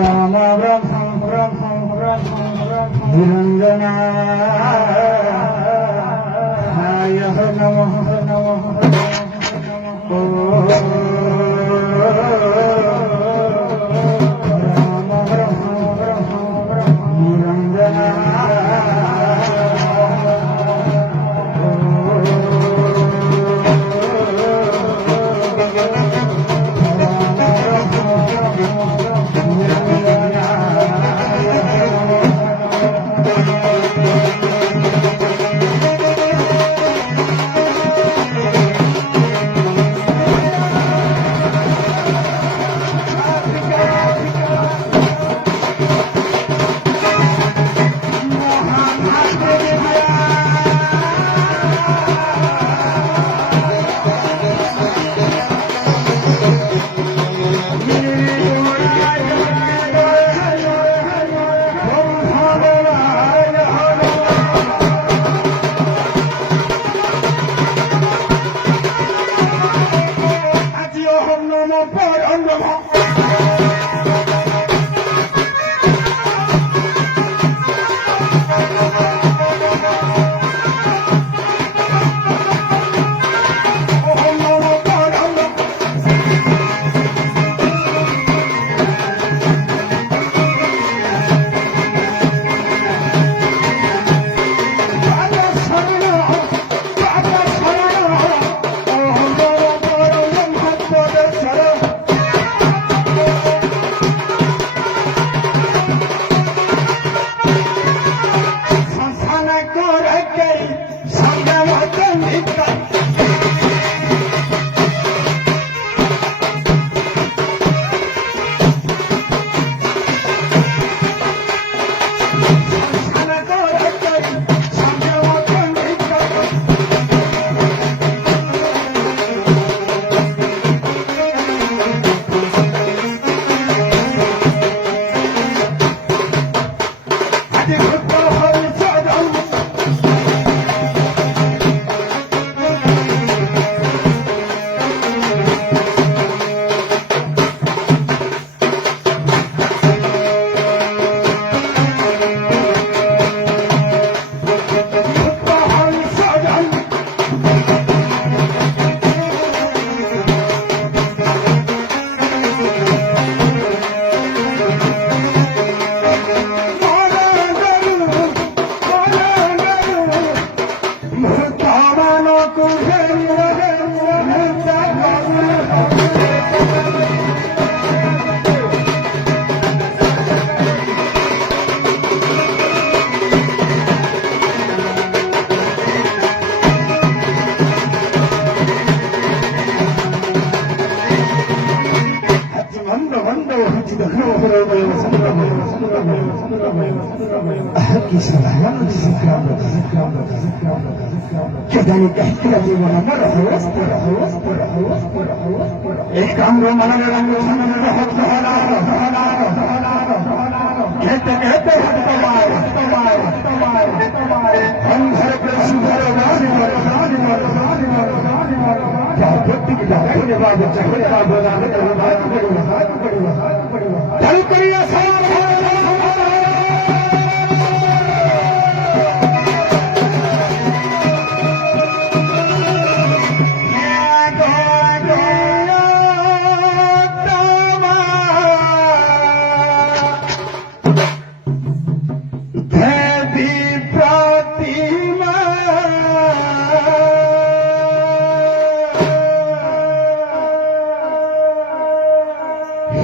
राम निरञ्जनाय नमः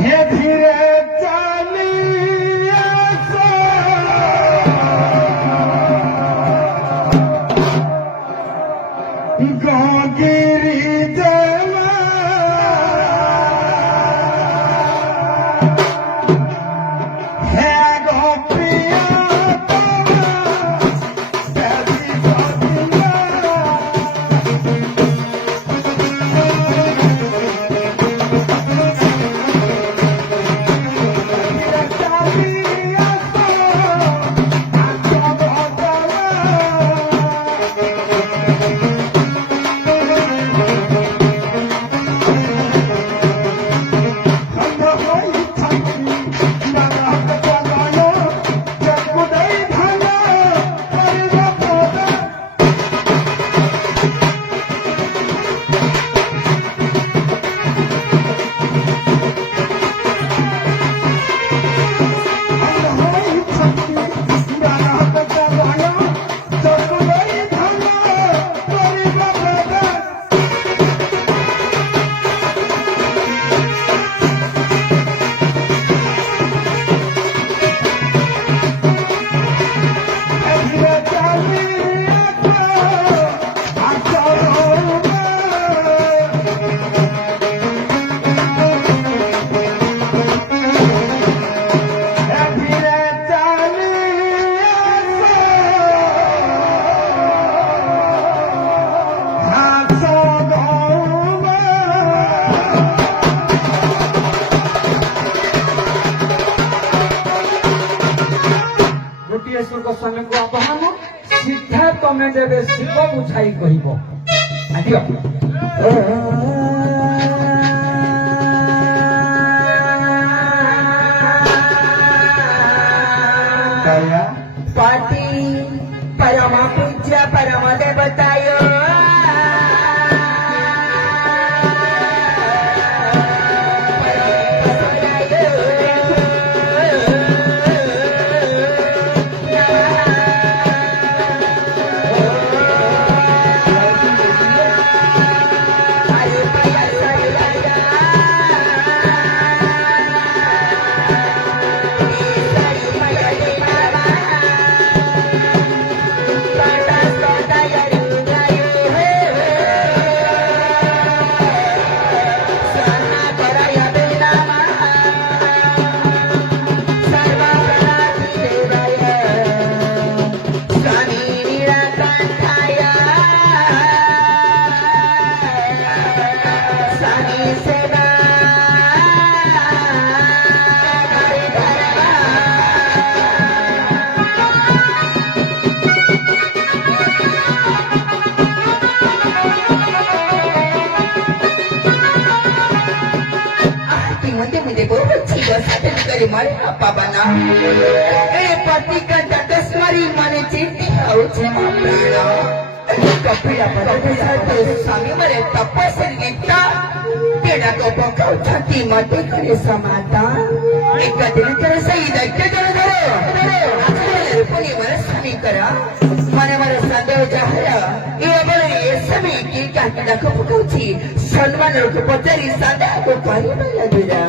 हे धीरे चाली श्रीकेश्वर गोस्वामी को आह्वान सीधा तमें देवे शिव बुझाई कहब पाटी परम पूज्य परम देवताय मारे आपा बना ए पति का तटस्मरी माने चिंती होचे प्राणा कपिला पदे स्वामी मरे तपस्या नित्ता तेरा तो पकाउ छाती मते करे समाधान एक दिन करे सही दैत्य जन धरो पुनी मरे स्वामी करा मने मरे संदेह जाहरा ए बले ए समय की काकी दाखो पकाउची सम्मान को पचारी संदेह को पारी बला दिला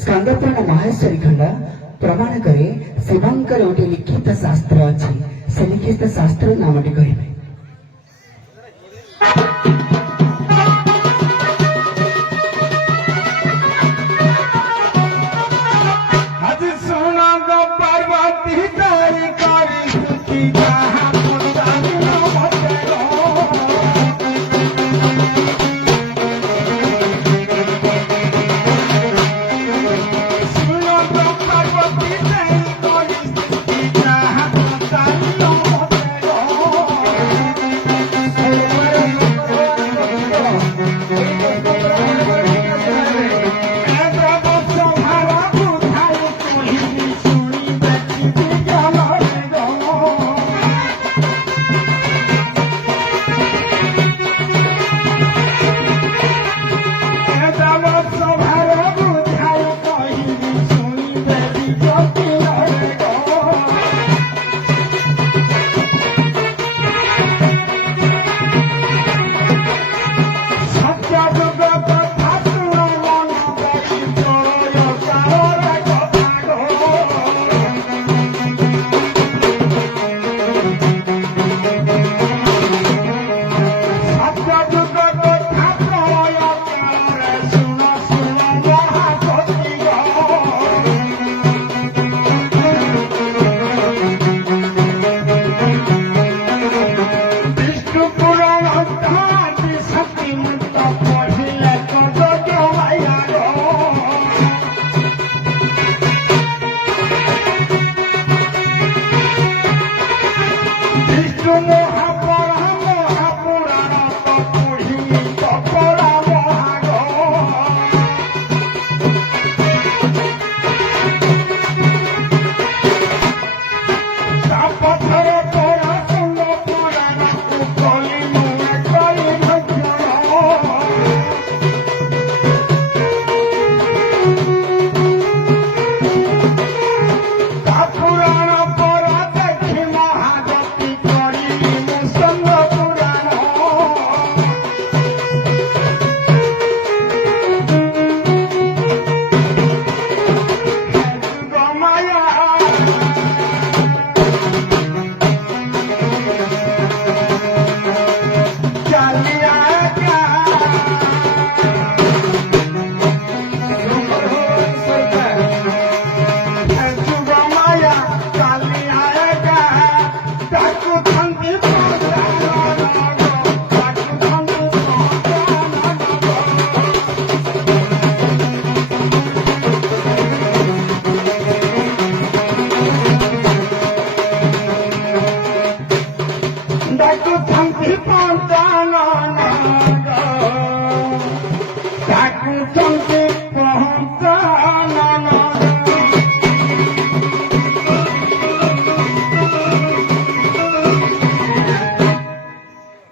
स्कंदपुराण माहेश्वरी खंड प्रमाण करे शिवंकर गोटे लिखित शास्त्र अच्छी से लिखित शास्त्र नामटी कहे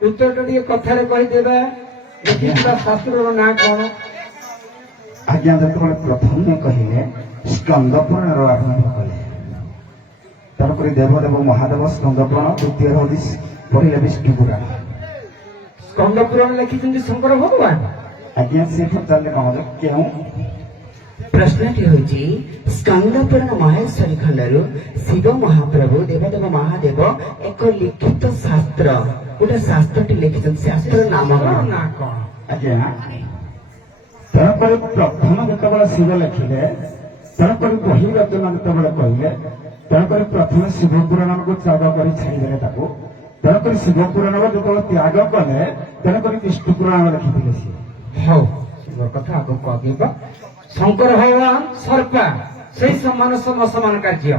ଉତ୍ତରଟା ଟିକେ କଥାରେ କହିଦେବେ ଲେଖିଥିବା ଶାସ୍ତ୍ରର ନାଁ କଣ? ଆଜ୍ଞା ଯେତେବେଳେ ପ୍ରଥମେ କହିଲେ ସ୍କନ୍ଦ ପୁରାଣର ଆରମ୍ଭ କଲେ, ତାପରେ ଦେବଦେବ ମହାଦେବ ସ୍କନ୍ଦ ପୁରାଣ, ଦ୍ୱିତୀୟ ହଉଛି ପଢିଲେ ବିଷ୍ଣୁ ପୁରାଣ। ସ୍କନ୍ଦ ପୁରାଣ ଲେଖିଛନ୍ତି ଶଙ୍କର ଭଗବାନ। ଆଜ୍ଞା ସେ ପଚାରିଲେ କଣ ଯେ କେଉଁ ପ୍ରଶ୍ନଟି ହେଉଛି ସ୍କନ୍ଦ ପୁରାଣ ମହେଶ୍ୱରୀ ଖଣ୍ଡରୁ ଶିବ ମହାପ୍ରଭୁ ଦେବଦେବ ମହାଦେବ ଏକ ଲିଖିତ ଶାସ୍ତ୍ର, ଗୋଟେ ଶାସ୍ତ୍ରଟି ଲେଖିଛନ୍ତି, ଶାସ୍ତ୍ରର ନାମ ଶାସ୍ତ୍ରର କଣ? ନାଁ କଣ? ଆଜ୍ଞା ତେଣୁକରି ପ୍ରଥମ ଯେତେବେଳେ ଶିବ ଲେଖିଲେ, ତେଣୁକରି ବହି ରଚନା ଯେତେବେଳେ କହିଲେ, ତେଣୁକରି ପ୍ରଥମେ ଶିବ ପୁରାଣକୁ ତ୍ୟାଗ କରି ଛାଡ଼ିଦେଲେ ତାକୁ। ତେଣୁକରି ଶିବ ପୁରାଣକୁ ଯେତେବେଳେ ତ୍ୟାଗ କଲେ, ତେଣୁକରି ବିଷ୍ଣୁ ପୁରାଣ ଲେଖିଥିଲେ ସିଏ। ହଉ ଶିବ କଥା ଆଗକୁ ଆଗେଇବା। ଶଙ୍କର ଭଗବାନ ସର୍ପା ସେଇ ସମାନ ସମାନ କାର୍ଯ୍ୟ।